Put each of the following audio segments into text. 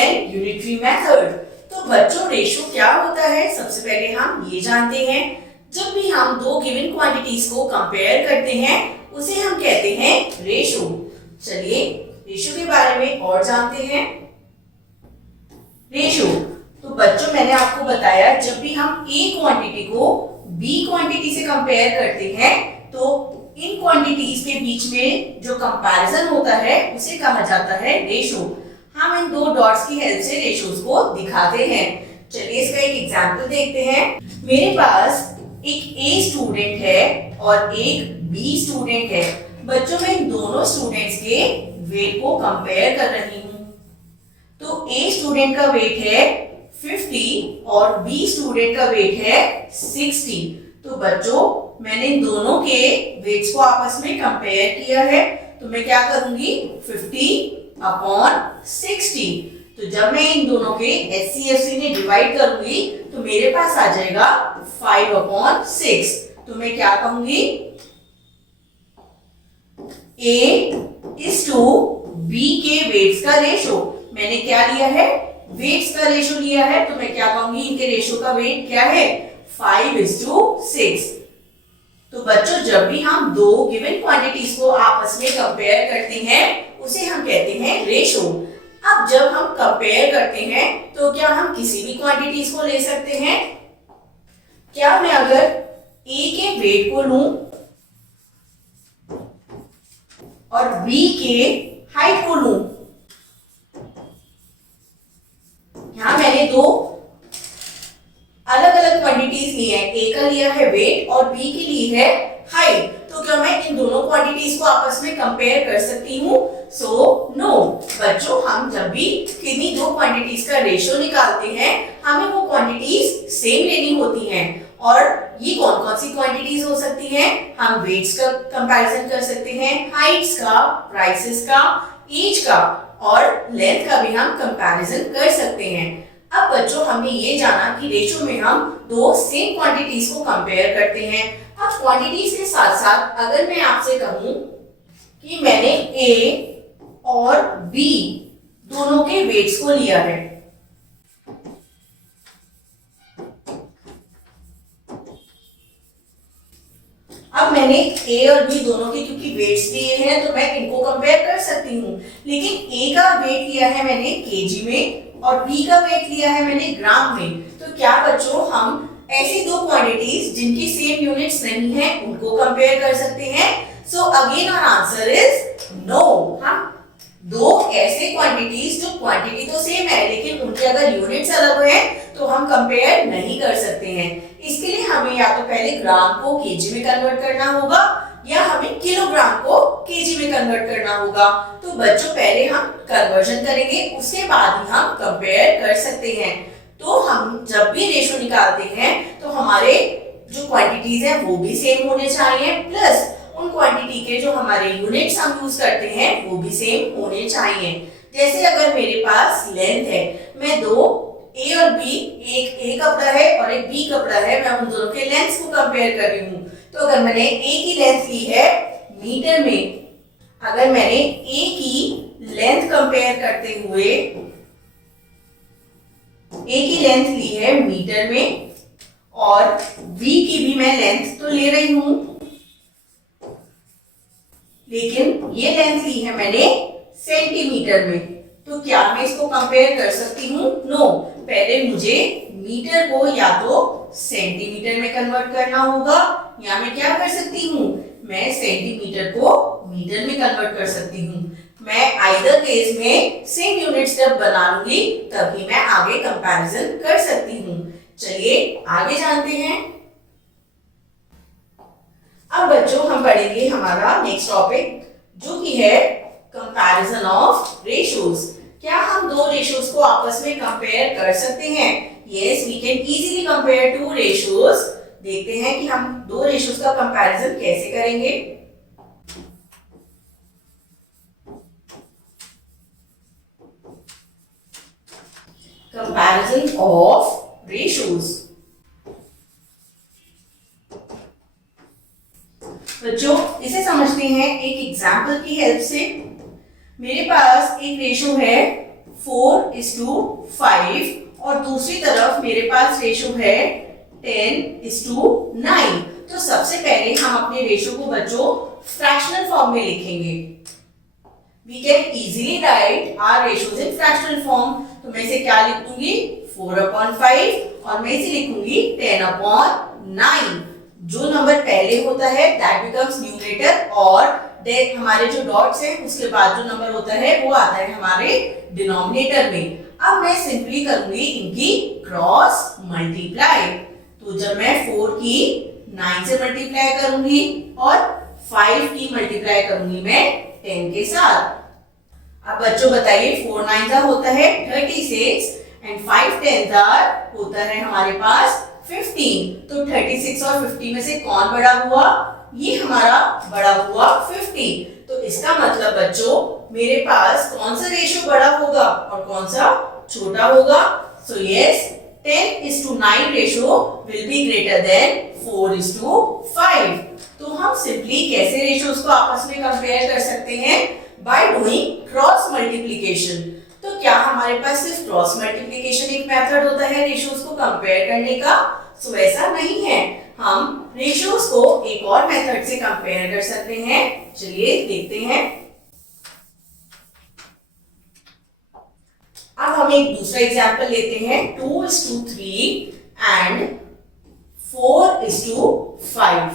And unitary method. तो बच्चों ratio क्या होता है, सबसे पहले हम ये जानते हैं। जब भी हम दो गिवन क्वांटिटीज को कंपेयर करते हैं उसे हम कहते हैं रेशो। चलिए रेशो के बारे में और जानते हैं। रेशो तो बच्चों मैंने आपको बताया जब भी हम ए क्वांटिटी को बी क्वांटिटी से कंपेयर करते हैं तो इन क्वांटिटीज के बीच में जो कंपैरिजन होता है उसे कहा जाता है रेशो। हम इन दो डॉट्स की हेल्प से रेशोज को दिखाते हैं। चलिए इसका एक एग्जांपल देखते हैं। मेरे पास एक ए स्टूडेंट है और एक बी स्टूडेंट है। बच्चों मैं इन दोनों स्टूडेंट्स के वेट को कंपेयर कर रही हूँ। तो ए स्टूडेंट का वेट है 50 और बी स्टूडेंट का वेट है 60। तो बच्चों मैंने इन दोनों के वेट्स को आपस में कंपेयर किया है। तो मैं क्या करूंगी 50/60। तो जब मैं इन दोनों के HCFC में डिवाइड करूंगी तो मेरे पास आ जाएगा 5/6। तो मैं क्या कहूंगी A is to B के वेट्स का रेशो। मैंने क्या लिया है वेट्स का रेशो लिया है। तो मैं क्या कहूंगी इनके रेशो का वेट क्या है 5:6। तो बच्चों जब भी हम दो गिवन क्वांटिटीज को आपस में कंपेयर करते हैं उसे हम कहते हैं रेशो। अब जब हम कंपेयर करते हैं तो क्या हम किसी भी क्वांटिटीज को ले सकते हैं? क्या मैं अगर ए के वेट को लूं और बी के हाइट को लूं, यहां मैंने दो अलग अलग क्वांटिटीज ली है। ए का लिया है वेट और बी की ली है हाइट। तो क्या मैं इन दोनों क्वांटिटीज को आपस में कंपेयर कर सकती हूँ? So no. बच्चों हम जब भी किन्हीं दो क्वांटिटीज का रेशो निकालते हैं हमें वो क्वांटिटीज सेम लेनी होती हैं। और ये कौन कौन सी क्वांटिटीज हो सकती हैं? हम वेट्स का कंपैरिजन कर सकते हैं, हाइट्स का, प्राइसेस का, एज का और लेंथ का भी हम कंपैरिजन कर सकते हैं। अब बच्चों हमने ये जाना कि रेशो में हम दो सेम क्वांटिटीज को कंपेयर करते हैं। अब क्वांटिटीज के साथ साथ अगर मैं आपसे कहूं कि मैंने ए और बी दोनों के वेट्स को लिया है, अब मैंने ए और बी दोनों के क्योंकि वेट्स लिए हैं तो मैं इनको कंपेयर कर सकती हूँ। लेकिन ए का वेट लिया है मैंने केजी में और बी का वेट लिया है मैंने ग्राम में। तो क्या बच्चों हम ऐसी दो क्वांटिटीज जिनकी सेम यूनिट्स नहीं है उनको कंपेयर कर सकते हैं? So again our answer is no. हम दो ऐसे क्वांटिटीज जो क्वांटिटी तो सेम है लेकिन उनके अगर यूनिट्स अलग है तो हम कंपेयर नहीं कर सकते हैं। इसके लिए हमें या तो पहले ग्राम को केजी में कन्वर्ट करना होगा या हमें किलोग्राम को केजी में कन्वर्ट करना होगा। तो बच्चों पहले हम कन्वर्जन करेंगे उसके बाद ही हम कंपेयर कर सकते हैं। तो हम जब भी रेशो निकालते हैं तो हमारे जो क्वांटिटीज हैं वो भी सेम होने चाहिए, प्लस उन क्वांटिटी के जो हमारे यूनिट्स हम यूज करते हैं वो भी सेम होने चाहिए। जैसे अगर मेरे पास लेंथ है, मैं दो ए और बी, एक ए कपड़ा है और एक बी कपड़ा है, मैं उन दोनों के लेंथ्स को कंपेयर कर रही हूँ। तो अगर मैंने ए की लेंथ ली है मीटर में, अगर मैंने ए की लेंथ कंपेयर करते हुए ए की लेंथ ली है मीटर में और बी की भी मैं लेंथ तो ले रही हूं, लेकिन ये लेंथ ली है मैंने सेंटीमीटर में, तो क्या मैं इसको कंपेयर कर सकती हूँ? नो। पहले मुझे मीटर को या तो सेंटीमीटर में कन्वर्ट करना होगा या मैं क्या कर सकती हूँ, मैं सेंटीमीटर को मीटर में कन्वर्ट कर सकती हूँ। मैं आइदर केस में सेम यूनिट स्टेप बना लूंगी तभी मैं आगे कंपैरिजन कर सकती हूँ। चलिए आगे जानते हैं। अब बच्चों हम पढ़ेंगे हमारा नेक्स्ट टॉपिक जो कि है कंपैरिजन ऑफ रेशोज। क्या हम दो रेशोज को आपस में कंपेयर कर सकते हैं? Yes, we can easily compare two ratios. देखते हैं कि हम दो रेशोज का कंपैरिजन कैसे करेंगे। Comparison of ratios. बच्चों इसे समझते हैं एक एग्जाम्पल की हेल्प से। मेरे पास एक रेशो है 4:5 और दूसरी तरफ मेरे पास रेशो है 10:9। तो सबसे पहले हम अपने रेशो को बच्चों फ्रैक्शनल फॉर्म में लिखेंगे। We can easily write our ratios in fractional form। तो मैं इसे क्या लिख दूंगी 4/5 और मैं इसे लिखूंगी 10/9। जो नंबर पहले होता है that becomes न्यूमरेटर और हमारे जो डॉट्स हैं उसके बाद जो नंबर होता है वो आता है हमारे डिनोमिनेटर में। अब मैं सिंपली करूंगी इनकी क्रॉस मल्टीप्लाई। तो जब मैं 4 की 9 से मल्टीप्लाई करूंगी और 5 की मल्टीप्लाई करूंगी मैं 10 के साथ। अब बच्चों बताइए 4 9 होता है 36 एंड 5 10 होता है हमारे पास 15। तो 36 और 50 में से कौन बड़ा हुआ? ये हमारा बड़ा हुआ 50। तो इसका मतलब बच्चों मेरे पास कौन सा रेशियो बड़ा होगा और कौन सा छोटा होगा? So yes 10:9 ratio will be greater than 4:5। तो हम सिंपली कैसे रेशियोज को आपस में कंपेयर कर सकते हैं? By doing cross multiplication. तो क्या हमारे पास सिर्फ क्रॉस मल्टीप्लिकेशन एक मेथड होता है रेशियोज को कंपेयर करने का? सो ऐसा नहीं है, हम रेशियोज को एक और मेथड से कंपेयर कर सकते हैं। चलिए देखते हैं। अब हम एक दूसरा एग्जांपल लेते हैं 2:3 एंड 4:5।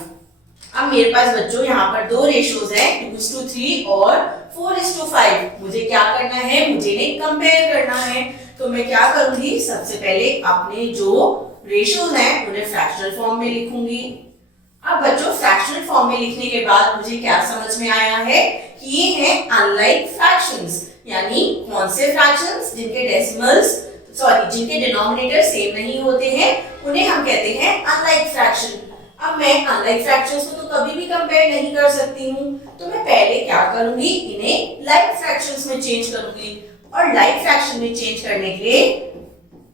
अब मेरे पास बच्चों यहाँ पर दो रेशियोज हैं 2:3 और 4:5। मुझे क्या करना है? मुझे इन्हें कंपेयर करना है। तो मैं क्या करूंगी? सबसे पहले अपने जो रेशियोज हैं उन्हें फ्रैक्शनल फॉर्म में लिखूंगी। अब बच्चों फ्रैक्शनल फॉर्म में लिखने के बाद मुझे क्या समझ में आया है कि ये हैं अनलाइक फ्रैक्शंस। यानी कौन से फ्रैक्शंस जिनके जिनके डिनोमिनेटर सेम नहीं होते हैं उन्हें हम कहते हैं अनलाइक फ्रैक्शन। अब मैं अनलाइक फ्रैक्शंस को तो कभी भी कंपेयर नहीं कर सकती हूँ, तो मैं पहले क्या करूंगी? इन्हें लाइक फ्रैक्शंस में चेंज करूंगी। और लाइक फ्रैक्शन में चेंज करने के लिए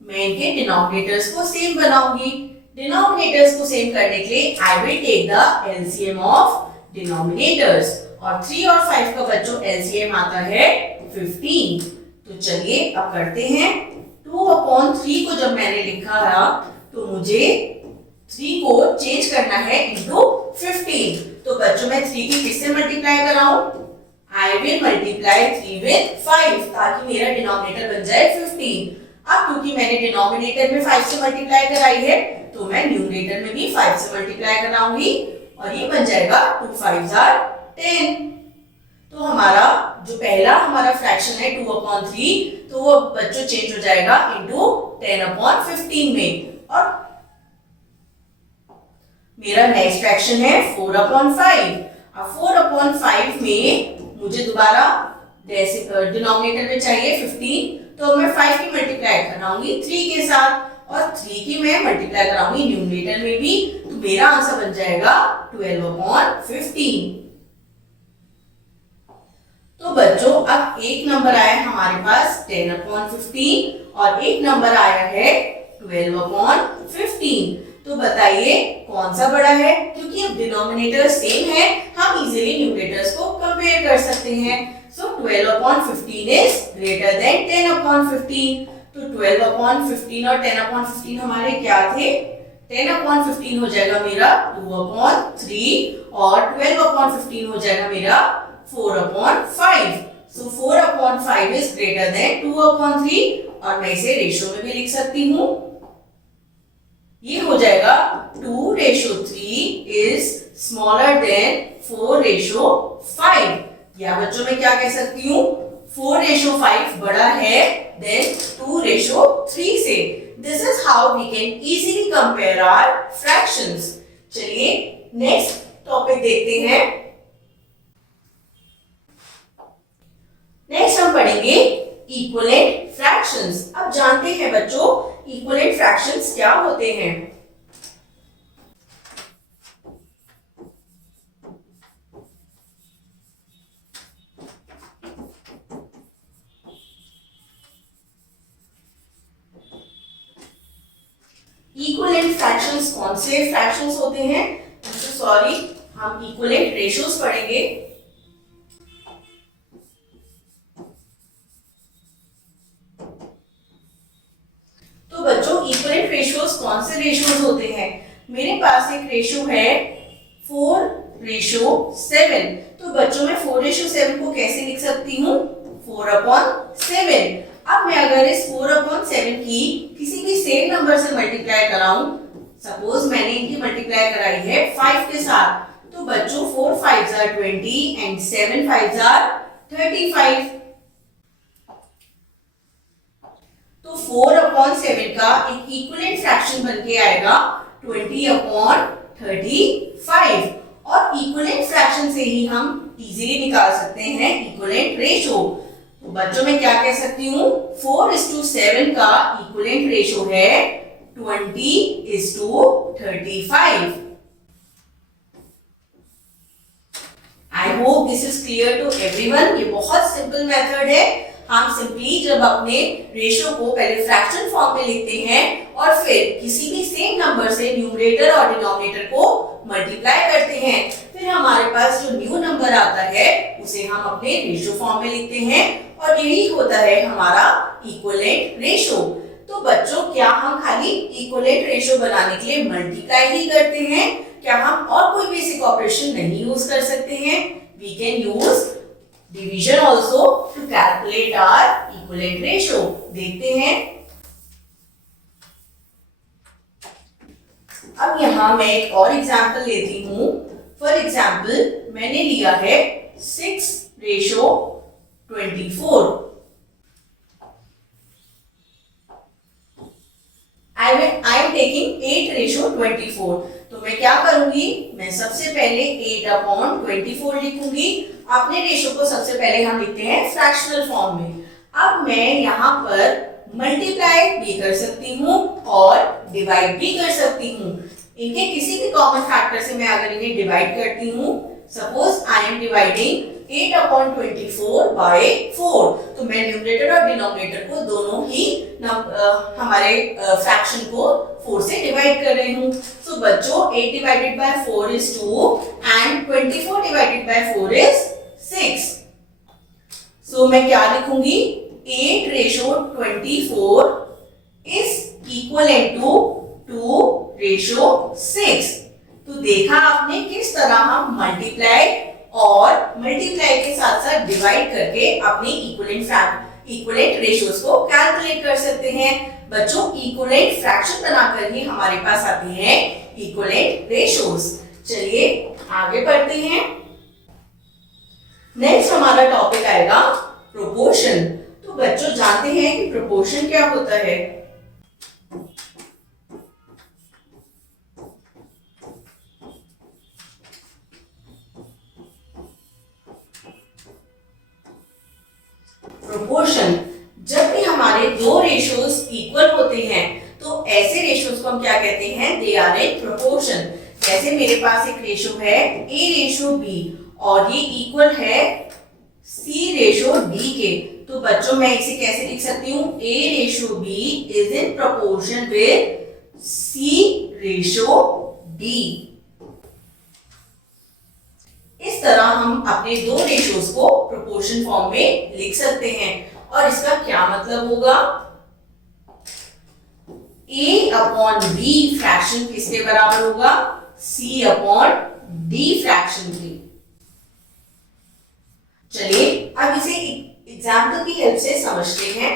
मैं इनके डिनोमिनेटर्स को सेम बनाऊंगी। डिनोमिनेटर्स को सेम करने के लिए I will take the LCM of denominators और 3 और 5 का बच्चों एलसीएम आता है 15। तो चलिए अब करते हैं। 2/3 को जब मैंने लिखा था तो मुझे 3 को चेंज करना है इनटू 15। तो बच्चों मैं 3 की किससे मल्टीप्लाई कराऊं? आई विल मल्टीप्लाई 3 विद 5 ताकि मेरा डिनोमिनेटर बन जाए 15। अब क्योंकि मैंने डिनोमिनेटर में 5 से मल्टीप्लाई कराई है तो मैं न्यूमरेटर में भी 5 से मल्टीप्लाई कराऊंगी और ये बन जाएगा 2 5 10। तो हमारा जो पहला हमारा फ्रैक्शन है 2/3 तो वो बच्चों चेंज हो जाएगा इनटू 10/15 में। और मेरा नेक्स्ट फ्रैक्शन है 4/5। अब 4/5 में मुझे दोबारा डिनोमिनेटर में चाहिए 15, तो मैं 5 की मल्टीप्लाई कराऊंगी 3 के साथ और 3 की मैं मल्टीप्लाई कराऊंगी न्यूमरेटर में भी। तो मेरा आंसर बन जाएगा 12/15। तो बच्चों अब एक नंबर आया है हमारे पास 10/15 और एक नंबर आया है 12/15। तो बताइए कौन सा बड़ा है? क्योंकि अब डिनोमिनेटर सेम है हम इजीली न्यूमरेटर्स को कंपेयर कर सकते हैं। सो 12/15 इज ग्रेटर देन 10/15। तो 12/15 और 10/15 हमारे क्या थे? 10/15 हो जाएगा मेरा 2/3 और 12/15 हो जाएगा मेरा 4/5। सो 4/5 इज ग्रेटर देन 2/3 और मैं इसे रेशियो में भी लिख सकती हूँ। ये हो जाएगा 2:3 इज स्मॉलर देन 4:5। या बच्चों में क्या कह सकती हूँ? 4:5 बड़ा है देन 2:3 से। This is how we can easily compare our fractions. चलिए नेक्स्ट टॉपिक देखते हैं। नेक्स्ट हम पढ़ेंगे इक्विवेलेंट फ्रैक्शंस। अब जानते हैं बच्चों इक्विवेलेंट फ्रैक्शंस क्या होते हैं। इक्विवेलेंट फ्रैक्शंस कौन से फ्रैक्शंस होते हैं? सॉरी, हम इक्विवेलेंट रेशियोज पढ़ेंगे। रेशियोज कौन से रेशियोज होते हैं? मेरे पास एक रेशियो है 4:7। तो बच्चों मैं 4:7 को कैसे लिख सकती हूँ? 4/7। अब मैं अगर इस 4/7 की किसी भी सेम नंबर से मल्टीप्लाई कराऊं, सपोज मैंने इनकी मल्टीप्लाई कराई है 5 के साथ, तो बच्चों 4 5s are 20 and 7 5s are 35। तो 4/7 का एक इक्विवेलेंट फ्रैक्शन बनके आएगा 20/35, और इक्विवेलेंट फ्रैक्शन से ही हम इजीली निकाल सकते हैं इक्विवेलेंट रेशियो। तो बच्चों मैं क्या कह सकती हूँ? 4:7 का इक्विवेलेंट रेशियो है 20:35। I hope this is clear to everyone. ये बहुत सिंपल मेथड है। हम सिंपली जब अपने रेशियो को पहले फ्रैक्शन फॉर्म में लिखते हैं और फिर किसी भी सेम नंबर से न्यूमरेटर और डिनोमिनेटर को मल्टीप्लाई करते हैं, फिर हमारे पास जो न्यू नंबर आता है उसे हम अपने रेशियो फॉर्म में लिखते हैं, और यही होता है हमारा इक्विवेलेंट रेशियो। तो बच्चों क्या हम खाली इक्विवेलेंट रेशियो बनाने के लिए मल्टीप्लाई ही करते हैं? क्या हम और कोई बेसिक ऑपरेशन नहीं यूज कर सकते हैं? We can use division also to calculate our equivalent ratio. देखते हैं। अब यहां मैं एक और एग्जांपल लेती हूं। फॉर एग्जांपल मैंने लिया है 6:24। I am taking 8:24। तो मैं क्या करूंगी? मैं सबसे पहले 8/24 लिखूंगी। अपने रेशियो को सबसे पहले हम लिखते हैं फ्रैक्शनल फॉर्म में। अब मैं यहाँ पर मल्टीप्लाई भी कर सकती हूँ और डिवाइड भी कर सकती हूँ। इनके किसी भी कॉमन फैक्टर से मैं अगर इन्हें डिवाइड करती हूँ, suppose I am dividing 8/24 by 4, तो मैं न्यूमरेटर और डिनोमिनेटर को दोनों ही हमारे फ्रैक्शन को 4 से डिवाइड कर रही हूँ। सो बच्चों 8/4 is 2 and 24/4 is 6। सो मैं क्या लिखूंगी? 8:24 is equivalent to 2:6। तो देखा आपने किस तरह हम मल्टीप्लाई और मल्टीप्लाई के साथ साथ डिवाइड करके अपने इक्विवेलेंट रेशियोज को कैलकुलेट कर सकते हैं। बच्चों इक्विवेलेंट फ्रैक्शन बनाकर ही हमारे पास आती है इक्विवेलेंट रेशियोज। चलिए आगे बढ़ते हैं। नेक्स्ट हमारा टॉपिक आएगा प्रोपोर्शन। तो बच्चों जानते हैं कि प्रोपोर्शन क्या होता है? प्रोपोर्शन, जब भी हमारे दो रेशियोज इक्वल होते हैं तो ऐसे रेशियोज को हम क्या कहते हैं? They are in proportion. जैसे मेरे पास एक रेशियो है A:B और ये इक्वल है C:D के। तो बच्चों मैं इसे कैसे लिख सकती हूँ? A:B is in proportion with C:D। इस तरह हम अपने दो रेशियोज को प्रोपोर्शन फॉर्म में लिख सकते हैं। और इसका क्या मतलब होगा? A/B फ्रैक्शन किसके बराबर होगा? C/D फ्रैक्शन की। चलिए अब इसे एग्जाम्पल की हेल्प से समझते हैं।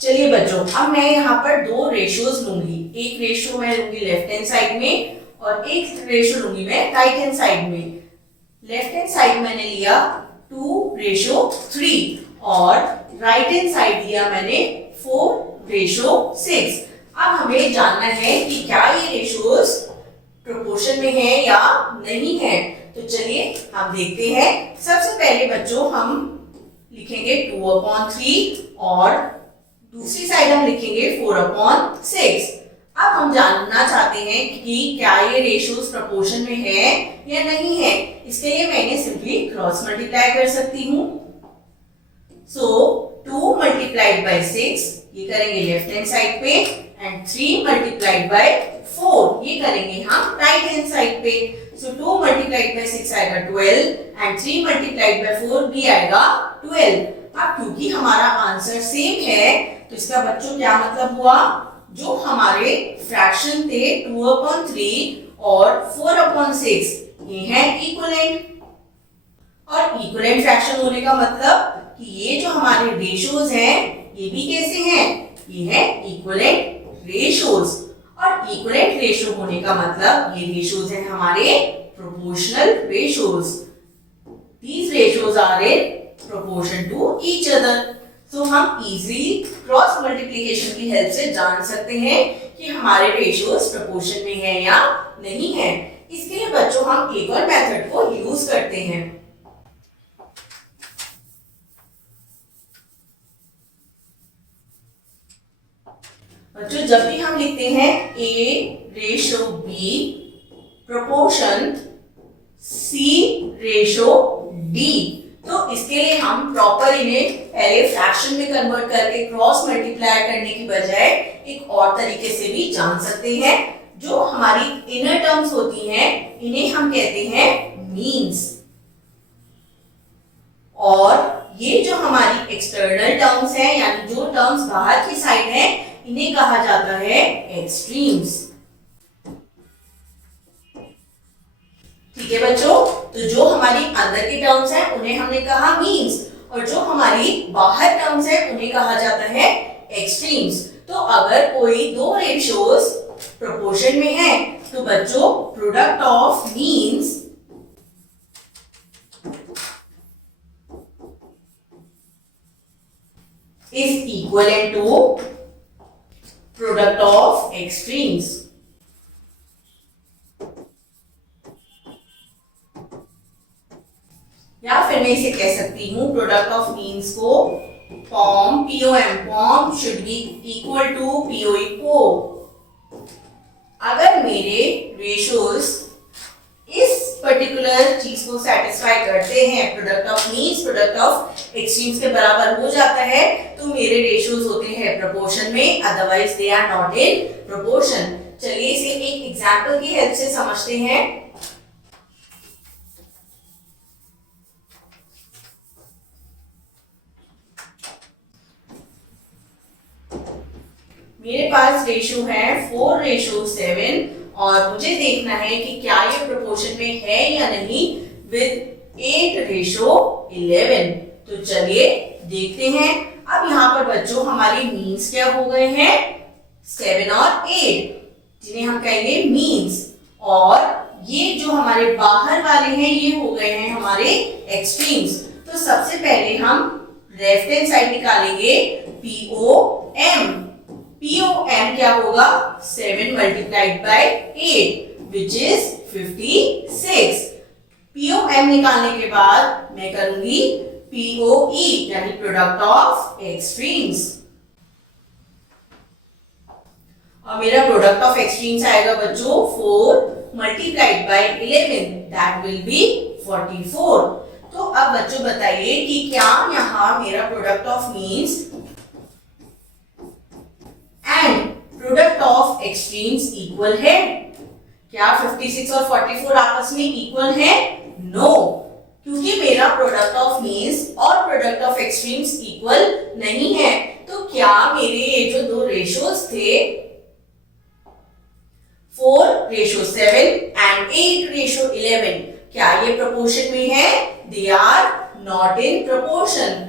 चलिए बच्चों अब मैं यहाँ पर दो रेशियोज लूंगी। एक रेशियो मैं लूंगी लेफ्ट हैंड साइड में और एक रेशियो लूंगी मैं राइट हैंड साइड में। लेफ्ट हैंड साइड मैंने लिया 2:3 और राइट हैंड साइड लिया मैंने 4:6। अब हमें जानना है कि क्या ये रेशियोज प्रोपोर्शन में है या नहीं है। तो चलिए हम देखते हैं। सबसे पहले बच्चों हम लिखेंगे 2/3 और दूसरी साइड हम लिखेंगे 4/6। अब हम जानना चाहते हैं कि क्या ये रेशियोज प्रोपोर्शन में है या नहीं है। इसके लिए मैं इन्हें सिंपली क्रॉस मल्टीप्लाई कर सकती हूँ। सो 2 मल्टीप्लाइड बाय 6 ये करेंगे लेफ्ट हैंड साइड पे एंड 3 मल्टीप्लाइड बाय 4 ये करेंगे हम राइट हैंड साइड पे। सो 2 मल्टीप्लाइड बाय 6 आएगा 12 एंड 3 मल्टीप्लाइड बाय 4 भी आएगा 12। अब क्योंकि हमारा आंसर सेम है तो इसका बच्चों क्या मतलब हुआ, जो हमारे फ्रैक्शन थे 2/3 और 4/6 ये है इक्विवेलेंट। और इक्विवेलेंट फ्रैक्शन होने का मतलब कि ये जो हमारे रेशियोज हैं ये भी कैसे हैं, ये है इक्विवेलेंट रेशियोज। और इक्विवेलेंट रेशियो होने का मतलब ये रेशियोज हैं हमारे proportional ratios. These ratios are in proportion to each other. तो हम इजीली क्रॉस मल्टीप्लिकेशन की हेल्प से जान सकते हैं कि हमारे रेशियोज प्रोपोर्शन में है या नहीं है। इसके लिए बच्चों हम एक और मेथड को यूज करते हैं। बच्चों जब भी हम लिखते हैं A ratio B proportion C ratio D, तो इसके लिए हम प्रॉपर इन्हें पहले फ्रैक्शन में कन्वर्ट करके क्रॉस मल्टीप्लाई करने की बजाय एक और तरीके से भी जान सकते हैं। जो हमारी इनर टर्म्स होती हैं इन्हें हम कहते हैं मीन्स, और ये जो हमारी एक्सटर्नल टर्म्स हैं यानी जो टर्म्स बाहर की साइड हैं इन्हें कहा जाता है एक्सट्रीम्स। ठीक है बच्चों, तो जो हमारी अंदर की टर्म्स हैं उन्हें हमने कहा मीन्स, और जो हमारी बाहर टर्म्स हैं उन्हें कहा जाता है एक्सट्रीम्स। तो अगर कोई दो रेशियोज प्रोपोर्शन में है तो बच्चों product of means is equal to product of extremes. या फिर मैं इसे कह सकती हूं प्रोडक्ट ऑफ मीन्स को POM POM should be equal to POE। अगर मेरे रेशियोज इस पर्टिकुलर चीज को सेटिस्फाई करते हैं, product of means product of extremes के बराबर हो जाता है, तो मेरे रेशियोज होते हैं प्रोपोर्शन में, otherwise they are not in proportion. चलिए इसे एक एग्जांपल की हेल्प से समझते हैं। मेरे पास रेशियो है 4:7 और मुझे देखना है कि क्या ये प्रोपोर्शन में है या नहीं विद 8:11। तो चलिए देखते हैं। अब यहाँ पर बच्चों हमारे मीन्स क्या हो गए हैं, 7 और 8, जिन्हें हम कहेंगे मीन्स, और ये जो हमारे बाहर वाले हैं ये हो गए हैं हमारे एक्सट्रीम्स। तो सबसे पहले हम लेफ्ट हैंड साइड निकालेंगे POM। POM क्या होगा, 7 multiplied by 8 which is 56। POM निकालने के बाद मैं करूंगी POE यानी प्रोडक्ट ऑफ एक्सट्रीम्स, और मेरा प्रोडक्ट ऑफ एक्सट्रीम्स आएगा बच्चों 4 multiplied by 11 that will be 44। तो अब बच्चों बताइए कि क्या यहां मेरा product of means and product of extremes equal है? क्या 56 और 44 आपस में इक्वल है? नो, क्योंकि मेरा प्रोडक्ट ऑफ मीन्स और प्रोडक्ट ऑफ एक्सट्रीम्स इक्वल नहीं है। तो क्या मेरे ये जो दो रेशियोज थे 4:7 एंड 8:11, क्या ये प्रोपोर्शन में है? They are not in proportion.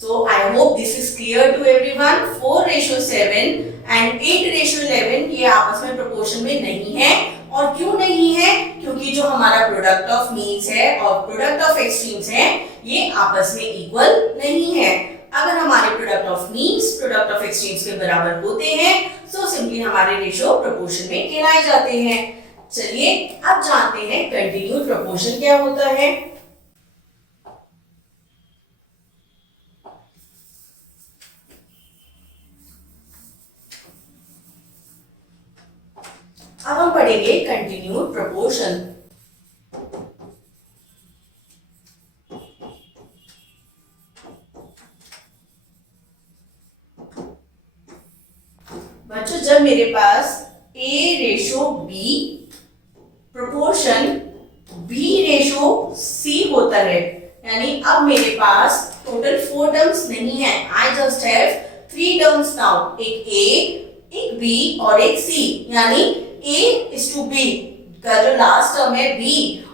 So I hope this is clear to everyone. 4:7 and 8:11 ये आपस में प्रोपोर्शन में नहीं है। और क्यों नहीं है? क्योंकि जो हमारा प्रोडक्ट ऑफ मीन्स है और प्रोडक्ट ऑफ एक्सट्रीम्स है ये आपस में इक्वल नहीं है। अगर हमारे product of means product of extremes के बराबर होते हैं तो सिंपली हमारे रेशियो प्रोपोर्शन में कहलाए जाते हैं। चलिए अब जानते हैं कंटिन्यूड प्रोपोर्शन क्या होता है। अब हम पढ़ेंगे कंटिन्यूड प्रोपोर्शन। जब मेरे पास A ratio B proportion B ratio C होता है, यानी अब मेरे पास टोटल 4 टर्म्स नहीं है, I just have 3 terms now, एक A, एक B और एक C, यानी A:B का जो लास्ट टर्म है B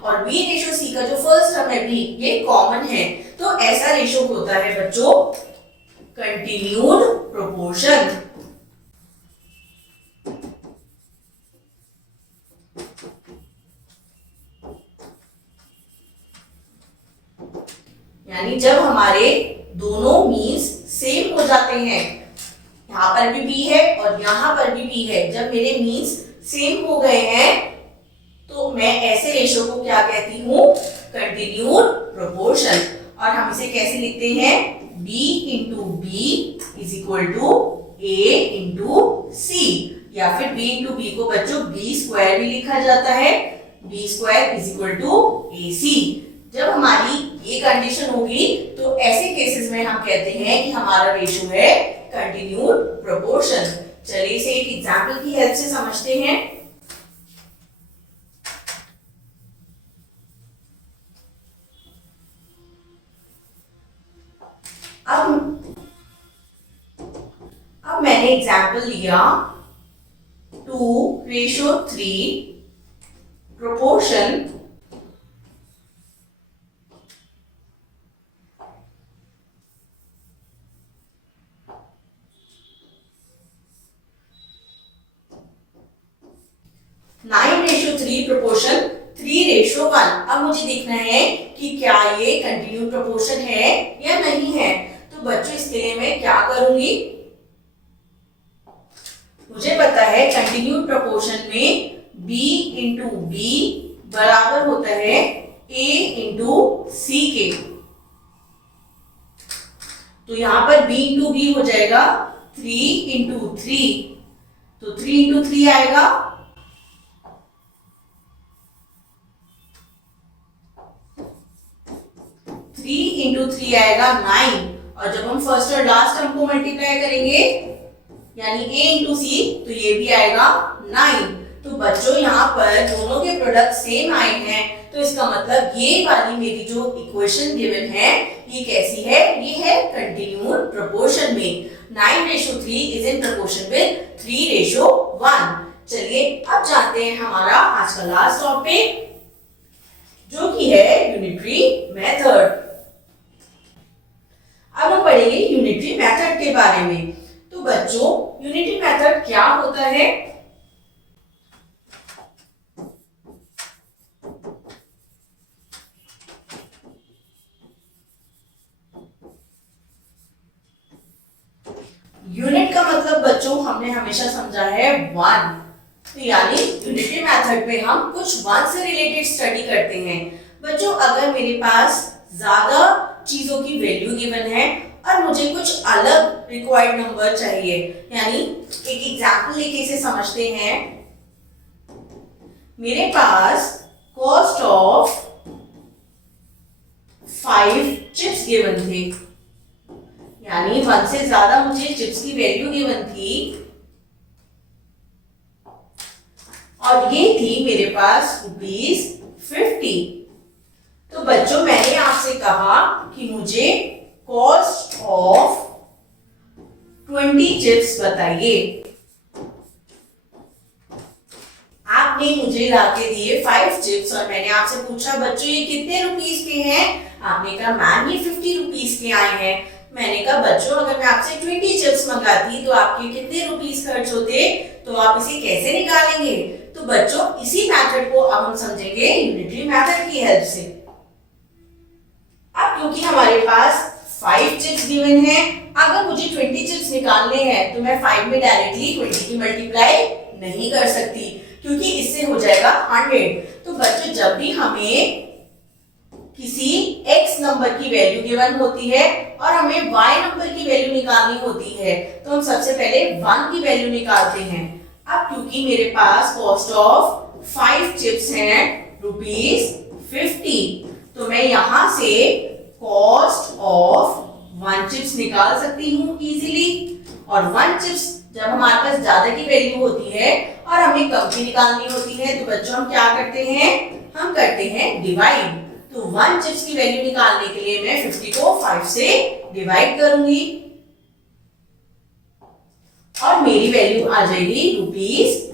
और B रेशो C का जो फर्स्ट टर्म है B, ये कॉमन है। तो ऐसा रेशो होता है बच्चों कंटिन्यूड प्रोपोर्शन। यानी जब हमारे दोनों मीन्स सेम हो जाते हैं, यहाँ पर भी B है और यहाँ पर भी B है, जब मेरे मीन्स सेम हो गए हैं तो मैं ऐसे रेशो को क्या कहती हूँ, कंटिन्यूड प्रोपोर्शन। और हम इसे कैसे लिखते हैं, B into B is equal to A into C, या फिर B इंटू B को बच्चों B स्क्वायर भी लिखा जाता है, B square is equal to AC। जब हमारी ये कंडीशन होगी तो ऐसे केसेस में हम कहते हैं कि हमारा रेशो है कंटिन्यूड प्रोपोर्शन। चलिए इसे एक एग्जांपल की हेल्प से समझते हैं। अब मैंने एग्जांपल लिया 2:3 प्रोपोर्शन 9:3 प्रोपोर्शन 3:1। अब मुझे देखना है कि क्या ये कंटिन्यूड प्रोपोर्शन है या नहीं है। तो बच्चों इसके लिए मैं क्या करूंगी, मुझे पता है कंटिन्यूड प्रोपोर्शन में B इंटू B बराबर होता है A इंटू C के। तो यहां पर B इंटू B हो जाएगा 3 इंटू 3, तो 3 इंटू 3 आएगा 3 इंटू 3 आएगा 9, और जब हम फर्स्ट और लास्ट टर्म को मल्टीप्लाई करेंगे यानी A इंटू C, तो ये भी आएगा 9। तो बच्चों यहाँ पर दोनों के प्रोडक्ट सेम आए हैं, तो इसका मतलब ये वाली मेरी जो इक्वेशन गिवन है ये कैसी है, ये है कंटिन्यूड प्रोपोर्शन में। 9:3 इज इन प्रोपोर्शन विद 3:1। चलिए अब जानते हैं हमारा आज का लास्ट टॉपिक जो कि है यूनिटरी मेथड। अब हम पढ़ेंगे यूनिटरी मेथड के बारे में। तो बच्चों यूनिटरी मेथड क्या होता है, यूनिट का मतलब बच्चों हमने हमेशा समझा है 1, तो यानी यूनिटरी मेथड में हम कुछ 1 से रिलेटेड स्टडी करते हैं। बच्चों अगर मेरे पास ज्यादा चीजों की वैल्यू गिवन है और मुझे कुछ अलग रिक्वायर्ड नंबर चाहिए, यानी एक एग्जांपल लेके इसे समझते हैं। मेरे पास कॉस्ट ऑफ 5 चिप्स गिवन थे, यानी 1 से ज्यादा मुझे चिप्स की वैल्यू गिवन थी, और ये थी मेरे पास ₹50। तो बच्चों मैंने आपसे कहा कि मुझे कॉस्ट ऑफ 20 चिप्स बताइए। आपने मुझे लाके दिए 5 चिप्स और मैंने आपसे पूछा बच्चों ये कितने रुपीस के हैं, आपने कहा मैम ये 50 रुपीस के आए हैं। मैंने कहा बच्चों अगर मैं आपसे 20 चिप्स मंगाती तो आपके कितने रुपीस खर्च होते, तो आप इसे कैसे निकालेंगे। तो बच्चों इसी मेथड को अब हम समझेंगे यूनिटरी मेथड की हेल्प से। अब क्योंकि हमारे पास 5 चिप्स गिवन है, अगर मुझे 20 चिप्स निकालने हैं तो मैं 5 में डायरेक्टली 20 की मल्टीप्लाई नहीं कर सकती, क्योंकि इससे हो जाएगा 100। तो बच्चों जब भी हमें किसी x नंबर की वैल्यू गिवन होती है और हमें y नंबर की वैल्यू निकालनी होती है, तो हम सबसे पहले 1 की वैल्यू निकालते हैं। अब क्योंकि मेरे पास कॉस्ट ऑफ 5 चिप्स हैं ₹50, तो मैं यहां से कॉस्ट ऑफ 1 चिप्स निकाल सकती हूँ इजीली, और 1 चिप्स जब हमारे पास ज्यादा की वैल्यू होती है और हमें कम की निकालनी होती है तो बच्चों हम क्या करते हैं, हम करते हैं डिवाइड। तो 1 चिप्स की वैल्यू निकालने के लिए मैं 50 को 5 से डिवाइड करूंगी और मेरी वैल्यू आ जाएगी ₹10।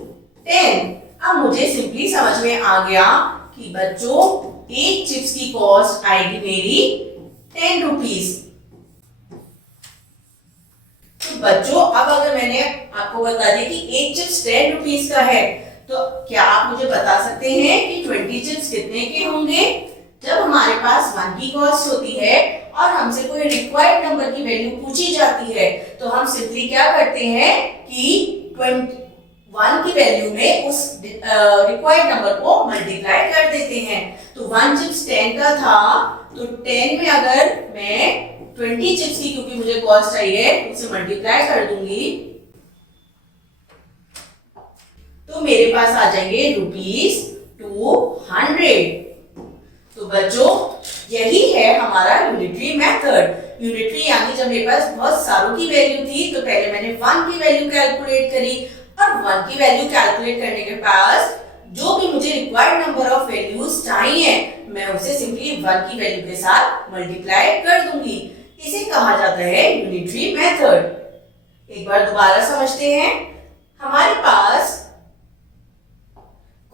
अब मुझे सिंपली समझ में आ गया कि बच्चों एक चिप्स की कॉस्ट आएगी मेरी ₹10। तो बच्चों अब अगर मैंने आपको बता दिया कि एक चिप्स ₹10 का है तो क्या आप मुझे बता सकते हैं कि 20 चिप्स कितने के होंगे? जब हमारे पास 1 की कॉस्ट होती है और हमसे कोई रिक्वायर्ड नंबर की वैल्यू पूछी जाती है तो हम सिंपली क्या करते हैं कि 1 की वैल्यू में उस रिक्वायर्ड नंबर को मल्टीप्लाई कर देते हैं। तो 1 चिप्स 10 का था तो 10 में अगर मैं 20 चिप्स की क्योंकि मुझे कॉस्ट चाहिए उसे मल्टीप्लाई कर दूंगी तो मेरे पास आ जाएंगे ₹200। तो बच्चों यही है हमारा यूनिटरी मेथड। यूनिटरी यानी जब मेरे पास बहुत सारों की वैल्यू थी तो पहले मैंने 1 की वैल्यू कैलकुलेट करी और 1 की वैल्यू कैलकुलेट करने के पास जो भी मुझे रिक्वायर्ड नंबर ऑफ वैल्यूज चाहिए मैं उसे सिंपली 1 की वैल्यू के साथ मल्टीप्लाई कर दूंगी। इसे कहा जाता है यूनिटरी मेथड। एक बार दोबारा समझते हैं। हमारे पास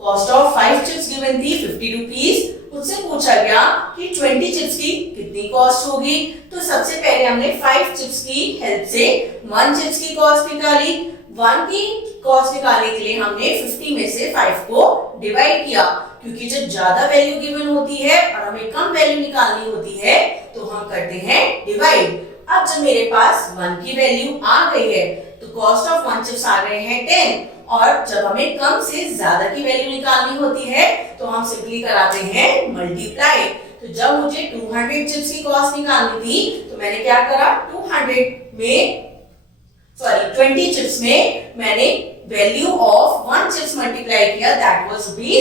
कॉस्ट ऑफ 5 चिप्स गिवन थी ₹50। मुझसे पूछा गया कि 20 चिप्स की कितनी कॉस्ट होगी। तो सबसे पहले हमने 5 चिप्स की हेल्प से 1 चिप्स की कॉस्ट निकाली। 1 की कॉस्ट निकालने के लिए हमने 50 में से 5 को डिवाइड किया क्योंकि जब ज्यादा वैल्यू गिवन होती है और हमें कम वैल्यू निकालनी होती है तो हम करते हैं डिवाइड। अब जब मेरे पास 1 की वैल्यू आ गई है तो कॉस्ट ऑफ 1 चिप्स आ गए हैं 10 और जब हमें कम से ज्यादा की वैल्यू निकालनी होती है तो हम सिंपली कराते हैं मल्टीप्लाई। तो जब मुझे 200 चिप्स की कॉस्ट निकालनी थी तो मैंने क्या करा 20 चिप्स में मैंने वैल्यू ऑफ 1 चिप्स मल्टीप्लाई किया दैट वाज ₹10।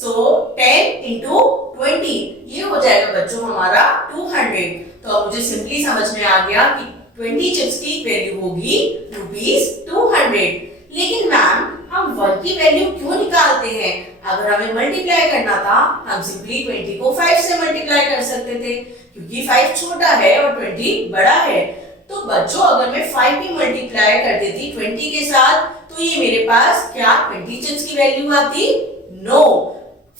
सो 10 into 20 ये हो जाएगा बच्चों हमारा 200। तो अब मुझे सिंपली समझ में आ गया कि 20 चिप्स की वैल्यू होगी ₹200। लेकिन मैम हम 1 की वैल्यू क्यों निकालते हैं? अगर हमें मल्टीप्लाई करना था हम सिंपली 20 को 5 से मल्टीप्लाई कर सकते थे क्योंकि 5 छोटा है और 20 बड़ा है। तो बच्चों अगर मैं 5 की मल्टीप्लाई कर देती 20 के साथ तो ये मेरे पास क्या 20 चिप्स की वैल्यू आती? No,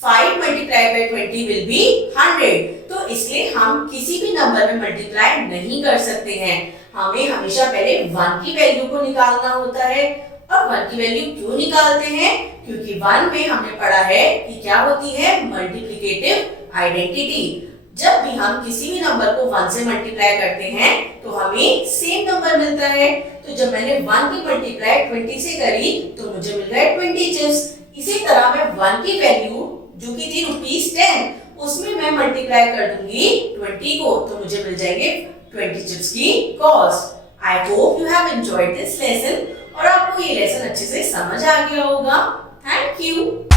5 multiply by 20 will be 100। तो इसलिए हम किसी भी नंबर में मल्टीप्लाई नहीं कर सकते हैं। हमें हमेशा पहले 1 की वैल्यू को निकालना होता है। और 1 की वैल्यू क्यों निकालते हैं? क्योंकि 1 में हमने पढ़ा है कि क्या होती है मल्टीप्लिकेटिव आइडेंटिटी। जब भी हम किसी भी नंबर को 1 से मल्टीप्लाई करते हैं तो हमें सेम नंबर मिलता है। तो जब मैंने 1 की मल्टीप्लाई 20 से करी तो मुझे मिल रहा है 20 चिप्स। इसी तरह मैं 1 की वैल्यू जो कि थी ₹10 उसमें मैं मल्टीप्लाई कर दूंगी 20 को तो मुझे मिल जाएंगे 20 चिप्स की cost. I hope you have enjoyed this lesson और आपको ये लेसन अच्छे से समझ आ गया होगा। Thank you.